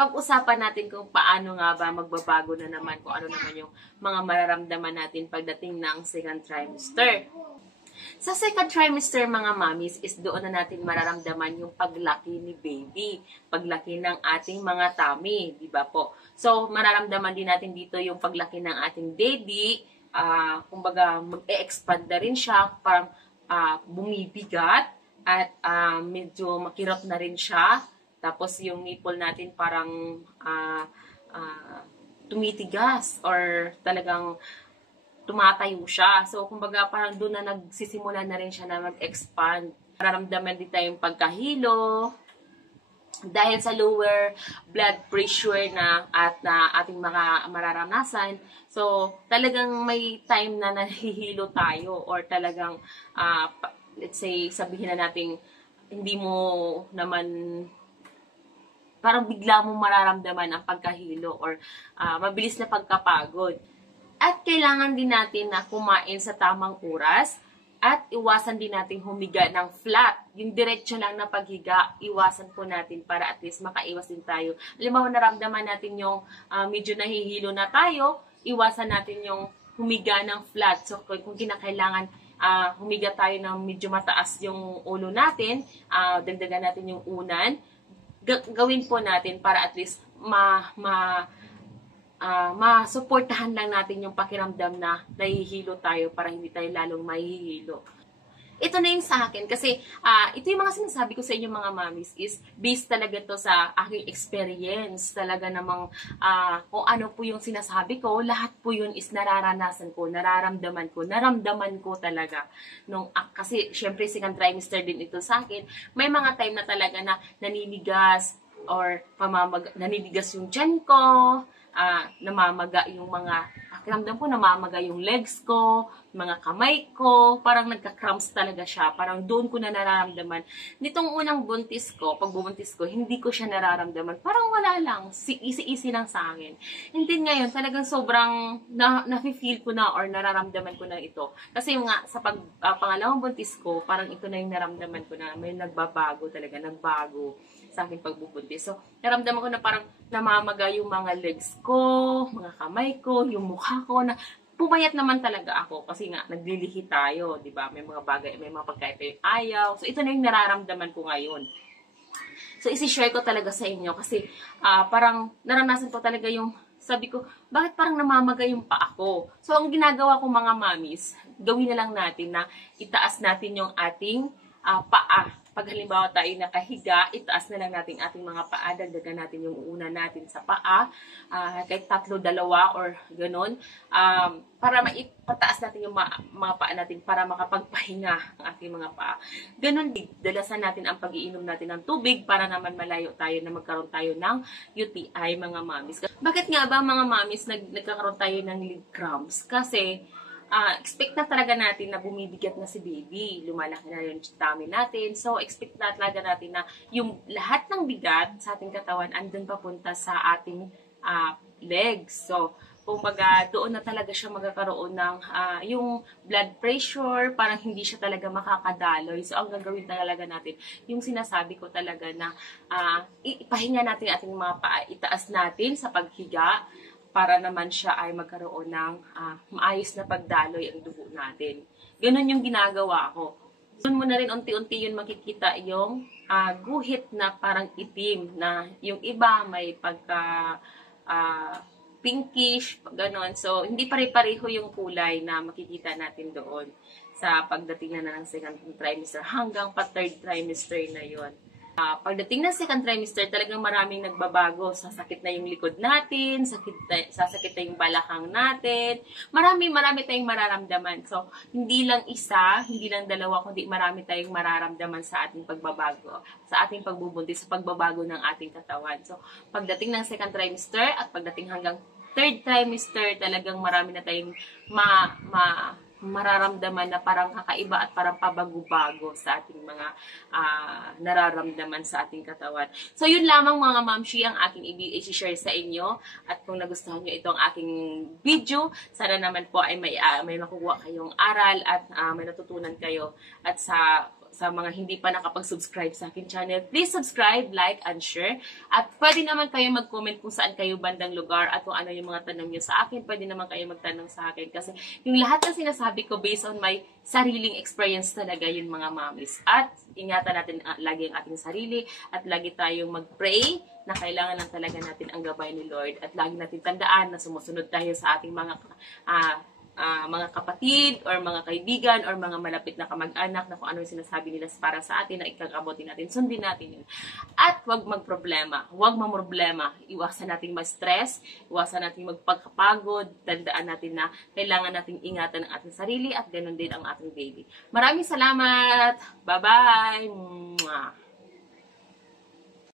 pag-usapan natin kung paano nga ba magbabago na naman, kung ano naman yung mga mararamdaman natin pagdating ng second trimester. Sa second trimester, mga mommies, is doon na natin mararamdaman yung paglaki ni baby, paglaki ng ating mga tummy, di ba po? So, mararamdaman din natin dito yung paglaki ng ating baby, kumbaga mag-e-expand na rin siya, parang bumibigat, at medyo makirot na rin siya. Tapos yung nipple natin parang tumitigas or talagang tumatayo siya. So, kumbaga parang doon na nagsisimula na rin siya na mag-expand. Nararamdaman din tayong pagkahilo dahil sa lower blood pressure na at ating mga mararanasan. So, talagang may time na nahihilo tayo or talagang, let's say, sabihin na natin, hindi mo naman parang bigla mong mararamdaman ang pagkahilo or mabilis na pagkapagod. At kailangan din natin na kumain sa tamang oras at iwasan din natin humiga ng flat. Yung diretso lang na paghiga, iwasan po natin para at least makaiwas din tayo. Halimbawa, naramdaman natin yung medyo nahihilo na tayo, iwasan natin yung humiga ng flat. So, kung kinakailangan humiga tayo ng medyo mataas yung ulo natin, dagdagan natin yung unan, gawin po natin para at least masuportahan lang natin yung pakiramdam na nahihilo tayo para hindi tayo lalong mahihilo. Ito na yung sa akin kasi ito yung mga sinasabi ko sa inyo mga mommies is based talaga to sa aking experience. Talaga namang kung ano po yung sinasabi ko, lahat po yun is nararanasan ko, naramdaman ko talaga. Kasi syempre second trimester din ito sa akin. May mga time na talaga na naninigas or naninigas yung tiyan ko, namamaga yung pakiramdam ko, namamaga yung legs ko, mga kamay ko, parang nagka-cramps talaga siya. Parang doon ko na nararamdaman. Nitong unang buntis ko, pagbubuntis ko, hindi ko siya nararamdaman. Parang wala lang, easy-easy lang sa akin. And then ngayon, talagang sobrang nafe-feel ko na or nararamdaman ko na ito. Kasi nga, sa pangalawang buntis ko, parang ito na yung naramdaman ko na may nagbago sa aking pagbubuntis. So, naramdaman ko na parang namamaga yung mga legs ko, mga kamay ko, yung mukha ko, na pumayat naman talaga ako kasi nga, naglilihi tayo, di ba? May mga bagay, may mga pagkain tayong ayaw. So, ito na yung nararamdaman ko ngayon. So, isi-share ko talaga sa inyo kasi parang naranasan ko talaga yung sabi ko, bakit parang namamaga yung paa ko? So, ang ginagawa ko mga mommies, gawin na lang natin na itaas natin yung ating paa. Pag halimbawa tayo nakahiga, itaas na lang natin ating mga paa, dagdagan natin yung una natin sa paa, kahit 3, 2, or ganun, para maipataas natin yung mga paa natin para makapagpahinga ang ating mga paa. Ganun din, dalasan natin ang pag-iinom natin ng tubig para naman malayo tayo na magkaroon tayo ng UTI, mga mommies. Bakit nga ba mga mommies nagkakaroon tayo ng leg cramps? Kasi expect na talaga natin na bumibigat na si baby, lumalaki na yung tummy natin. So, expect na talaga natin na yung lahat ng bigat sa ating katawan andun papunta sa ating legs. So, kumbaga, doon na talaga siya magkakaroon ng yung blood pressure, parang hindi siya talaga makakadaloy. So, ang gagawin talaga natin, yung sinasabi ko talaga na ipahinga natin ating mga paa, itaas natin sa paghiga, para naman siya ay magkaroon ng maayos na pagdaloy ang dugo natin. Ganun yung ginagawa ko. Doon mo na rin unti-unti yun makikita yung guhit na parang itim na yung iba may pagka pinkish, ganun. So, hindi pare-pareho yung kulay na makikita natin doon sa pagdating na ng second trimester hanggang pa third trimester na yon. Pagdating ng second trimester, talagang maraming nagbabago. Sasakit na yung likod natin, sasakit na yung balakang natin. Marami tayong mararamdaman. So, hindi lang isa, hindi lang dalawa, kundi marami tayong mararamdaman sa ating pagbabago, sa ating pagbubuntis, sa pagbabago ng ating katawan. So, pagdating ng second trimester at pagdating hanggang third trimester, talagang marami na tayong mararamdaman na parang kakaiba at parang pabago-bago sa ating mga nararamdaman sa ating katawan. So, yun lamang mga mamshi ang aking i-share sa inyo. At kung nagustuhan nyo itong aking video, sana naman po ay may makukuha kayong aral at may natutunan kayo. At sa sa mga hindi pa nakapag-subscribe sa akin channel, please subscribe, like, and share. At pwede naman kayo mag-comment kung saan kayo bandang lugar at kung ano yung mga tanong nyo sa akin. Pwede naman kayo magtanong sa akin kasi yung lahat ng sinasabi ko based on my sariling experience talaga yun mga mamis. At ingatan natin lagi ang ating sarili at lagi tayong mag-pray na kailangan lang talaga natin ang gabay ni Lord at lagi natin tandaan na sumusunod tayo sa ating mga kapatid or mga kaibigan or mga malapit na kamag-anak na kung ano yung sinasabi nila para sa atin na ikakabuti natin, sundin natin yun. At huwag magproblema, huwag mamroblema. Iwasan nating ma-stress, iwasan nating magpagkapagod, tandaan natin na kailangan nating ingatan ang ating sarili at ganun din ang ating baby. Maraming salamat! Bye-bye!